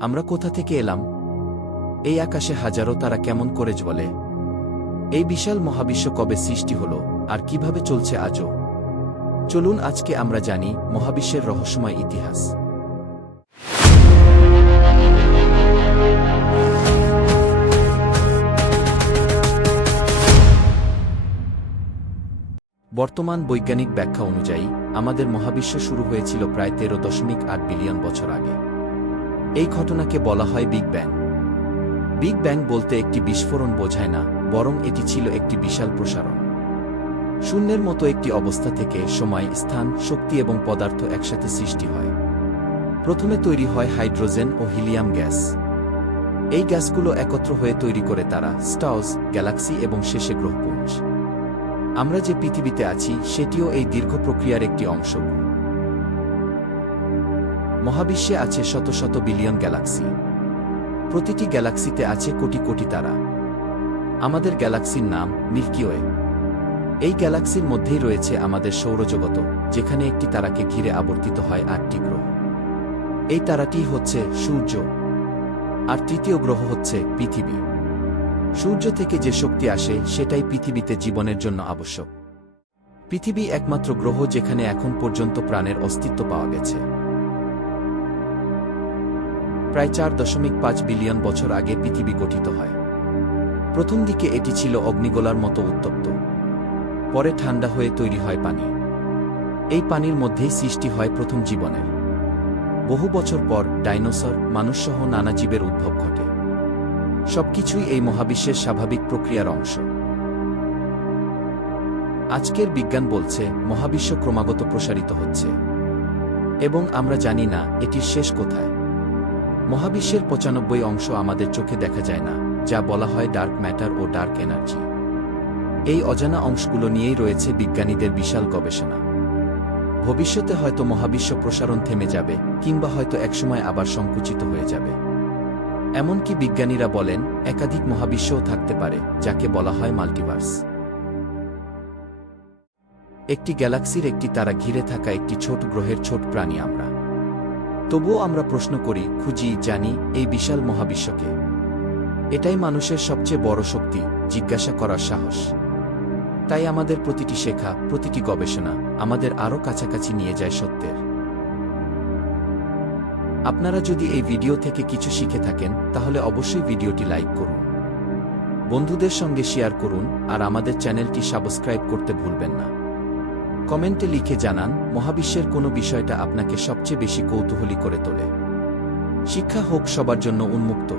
আমরা কোথা থেকে এলাম? এই আকাশে হাজারো তারা কেমন করে জ্বলে? এই বিশাল মহাবিশ্ব কবে সৃষ্টি হল, আর কীভাবে চলছে আজও? চলুন আজকে আমরা জানি মহাবিশ্বের রহস্যময় ইতিহাস। বর্তমান বৈজ্ঞানিক ব্যাখ্যা অনুযায়ী, আমাদের মহাবিশ্ব শুরু হয়েছিল প্রায় তেরো দশমিক আট বিলিয়ন বছর আগে। এই ঘটনাকে বলা হয় বিগ ব্যাং। বিগ ব্যাং বলতে একটি বিস্ফোরণ বোঝায় না, বরং এটি ছিল একটি বিশাল প্রসারণ। শূন্যের মতো একটি অবস্থা থেকে সময়, স্থান, শক্তি এবং পদার্থ একসাথে সৃষ্টি হয়। প্রথমে তৈরি হয় হাইড্রোজেন ও হিলিয়াম গ্যাস। এই গ্যাসগুলো একত্র হয়ে তৈরি করে তারা স্টাউস গ্যালাক্সি এবং শেষে গ্রহপুঞ্জ। আমরা যে পৃথিবীতে আছি, সেটিও এই দীর্ঘ প্রক্রিয়ার একটি অংশ। মহাবিশ্বে আছে শত শত বিলিয়ন গ্যালাক্সি। প্রতিটি গ্যালাক্সিতে আছে কোটি কোটি তারা। আমাদের গ্যালাক্সির নাম মিল্কিওয়ে এই গ্যালাক্সির মধ্যেই রয়েছে আমাদের সৌরজগত, যেখানে একটি তারাকে ঘিরে আবর্তিত হয় আটটি গ্রহ। এই তারাটি হচ্ছে সূর্য। আর তৃতীয় গ্রহ হচ্ছে পৃথিবী। সূর্য থেকে যে শক্তি আসে, সেটাই পৃথিবীতে জীবনের জন্য আবশ্যক। পৃথিবী একমাত্র গ্রহ যেখানে এখন পর্যন্ত প্রাণের অস্তিত্ব পাওয়া গেছে। প্রায় চার দশমিক পাঁচ বিলিয়ন বছর আগে পৃথিবী গঠিত হয়। প্রথম দিকে এটি ছিল অগ্নিগোলার মতো উত্তপ্ত। পরে ঠান্ডা হয়ে তৈরি হয় পানি। এই পানির মধ্যেই সৃষ্টি হয় প্রথম জীবনের। বহু বছর পর ডাইনোসর, মানুষসহ নানা জীবের উদ্ভব ঘটে। সবকিছুই এই মহাবিশ্বের স্বাভাবিক প্রক্রিয়ার অংশ। আজকের বিজ্ঞান বলছে, মহাবিশ্ব ক্রমাগত প্রসারিত হচ্ছে। এবং আমরা জানি না, এটির শেষ কোথায়। মহাবিশ্বের পঁচানব্বই অংশ আমাদের চোখে দেখা যায় না, যা বলা হয় ডার্ক ম্যাটার ও ডার্ক এনার্জি এই অজানা অংশগুলো নিয়েই রয়েছে বিজ্ঞানীদের বিশাল গবেষণা। ভবিষ্যতে হয়তো মহাবিশ্ব প্রসারণ থেমে যাবে, কিংবা হয়তো একসময় আবার সংকুচিত হয়ে যাবে। এমনকি বিজ্ঞানীরা বলেন, একাধিক মহাবিশ্বও থাকতে পারে, যাকে বলা হয় মাল্টিভার্স একটি গ্যালাক্সির একটি তারা ঘিরে থাকা একটি ছোট গ্রহের ছোট প্রাণী আমরা। তবুও আমরা প্রশ্ন করি, খুঁজি, জানি, এই বিশাল মহাবিশ্বকে। এটাই মানুষের সবচেয়ে বড় শক্তি, জিজ্ঞাসা করার সাহস। তাই আমাদের প্রতিটি শেখা, প্রতিটি গবেষণা, আমাদের আরও কাছাকাছি নিয়ে যায় সত্যের। আপনারা যদি এই ভিডিও থেকে কিছু শিখে থাকেন, তাহলে অবশ্যই ভিডিওটি লাইক করুন। বন্ধুদের সঙ্গে শেয়ার করুন, আর আমাদের চ্যানেলটি সাবস্ক্রাইব করতে ভুলবেন না। কমেন্টে লিখে জানান, মহাবিশ্বের কোনো বিষয়টা আপনাকে সবচেয়ে বেশি কৌতূহলী করে তোলে। শিক্ষা হোক সবার জন্য উন্মুক্ত।